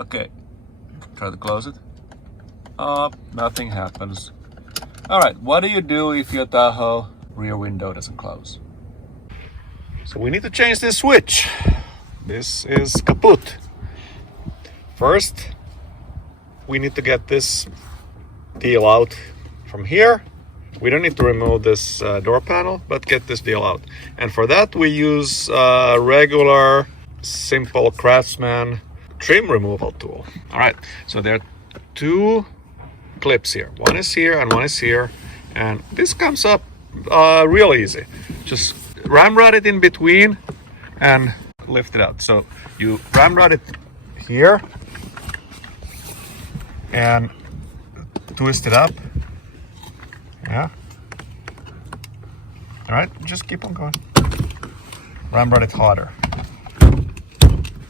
Okay, try to close it. Oh, nothing happens. All right, what do you do if your Tahoe rear window doesn't close? So we need to change this switch. This is kaput. First, we need to get this deal out from here. We don't need to remove this door panel, but get this deal out. And for that, we use a regular, simple Craftsman trim removal tool. All right, so there are two clips here. One is here and one is here. And this comes up real easy. Just ramrod it in between and lift it out. So you ramrod it here and twist it up. Yeah. All right, just keep on going. Ramrod it harder.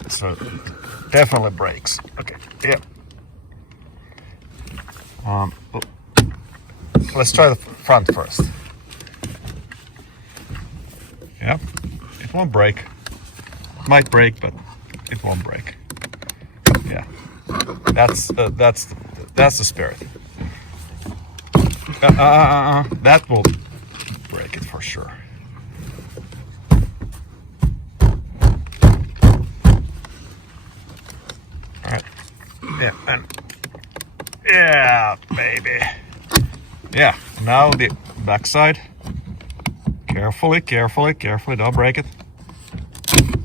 So definitely breaks. Okay, yeah. Let's try the front first. Yeah, it won't break. It might break, but it won't break. Yeah, that's the spirit. That will break it for sure. All right. Yeah, and yeah, baby. Yeah. Now the backside. Carefully, don't break it.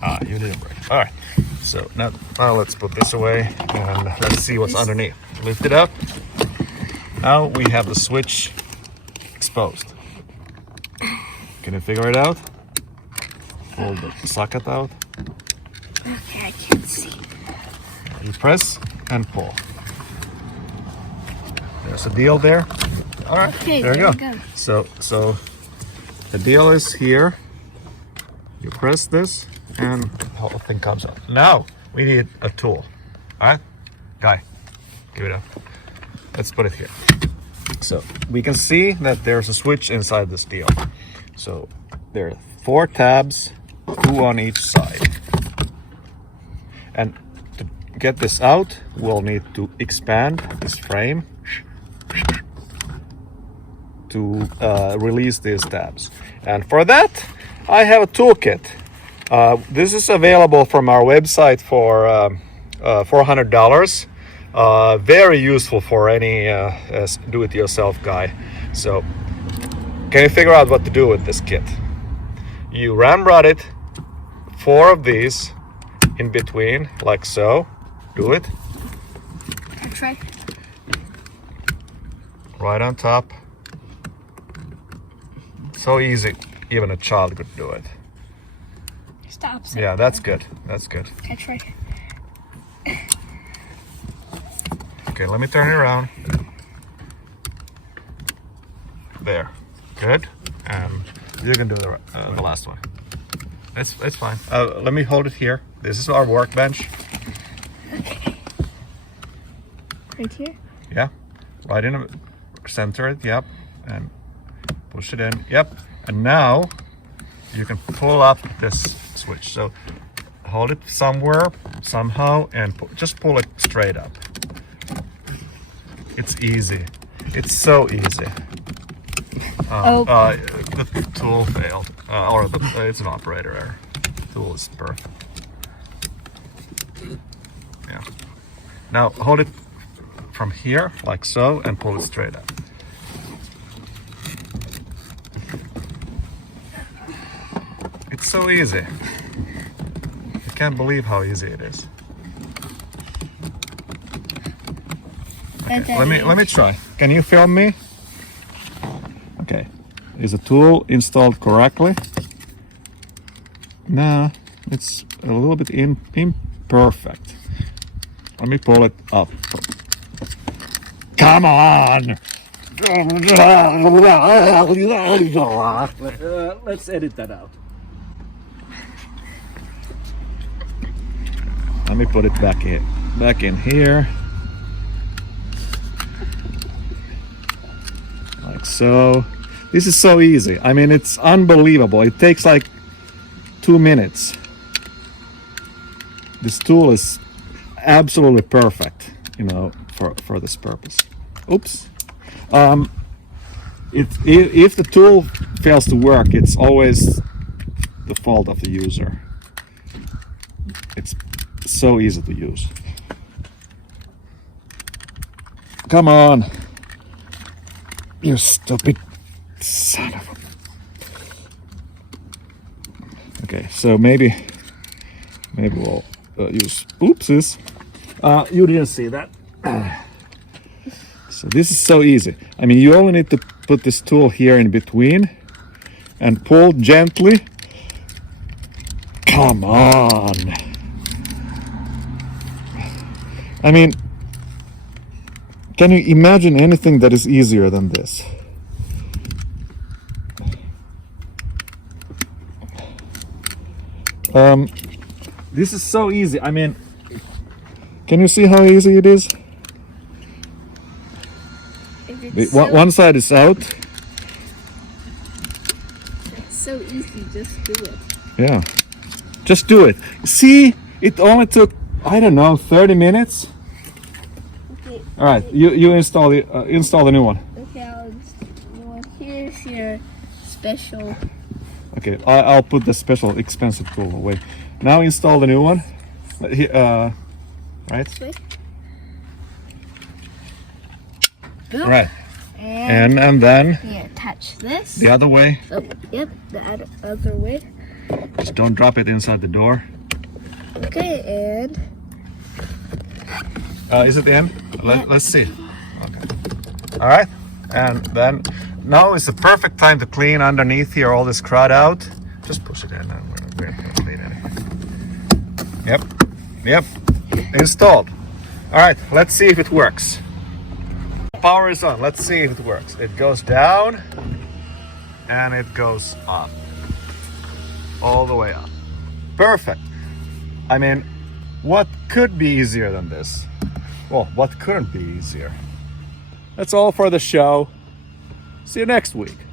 Ah, you didn't break it. All right. So now let's put this away and let's see what's underneath. Lift it up. Now we have the switch exposed. Can you figure it out? Pull the socket out. Okay, I can't see. You press and pull. There's a deal there. All right, okay, there you go. So the deal is here. You press this and the whole thing comes out. Now we need a tool. All right, Guy, give it up. Let's put it here. So we can see that there's a switch inside this deal. So there are 4 tabs, 2 on each side. And to get this out, we'll need to expand this frame to release these tabs. And for that, I have a toolkit. This is available from our website for $400. Very useful for any do-it-yourself guy. So, can you figure out what to do with this kit? You ramrod it, 4 of these in between, like so. Do it. That's right. Right on top. So easy, even a child could do it. Stop. Yeah, that's good. That's good. That's right. Okay, let me turn it around. There. Good. And you can do the last one. It's fine. Let me hold it here. This is our workbench. Okay. Right here? Yeah. Right in the center it. Yep. And push it in. Yep. And now you can pull up this switch. So hold it somewhere, somehow, and just pull it straight up. It's easy. It's so easy. The tool failed, or it's an operator error. The tool is perfect. Yeah. Now hold it from here, like so, and pull it straight up. It's so easy. I can't believe how easy it is. Okay, let me try. Can you film me? Okay. Is the tool installed correctly? No, it's a little bit imperfect. Let me pull it up. Come on! Let's edit that out. Let me put it back in here. Like so. This is so easy. I mean, it's unbelievable. It takes like 2 minutes. This tool is, absolutely perfect, you know, for this purpose. Oops. If the tool fails to work, it's always the fault of the user. It's so easy to use. Come on, you stupid son of a... Okay, so maybe we'll use oopsies. You didn't see that. So this is so easy. I mean, you only need to put this tool here in between and pull gently. Come on. I mean, can you imagine anything that is easier than this? This is so easy. I mean, can you see how easy it is? One side is out. It's so easy, just do it. Yeah, just do it. See, it only took, I don't know, 30 minutes. Okay. All right, you install the new one. Okay, I'll install the new one. Here's your special. Okay, I'll put the special expensive tool away. Now install the new one. Right? Boom. Right. And then you attach this. the other way. Oh, yep, the other way. Just don't drop it inside the door. Okay, and is it the end? Let's see. Okay. All right. And then now is the perfect time to clean underneath here all this crud out. Just push it in and we're going to clean it. Yep. Installed. All right. Let's see if it works. Power is on. Let's see if it works. It goes down and it goes up. All the way up. Perfect. I mean, what could be easier than this? Well, what couldn't be easier? That's all for the show. See you next week.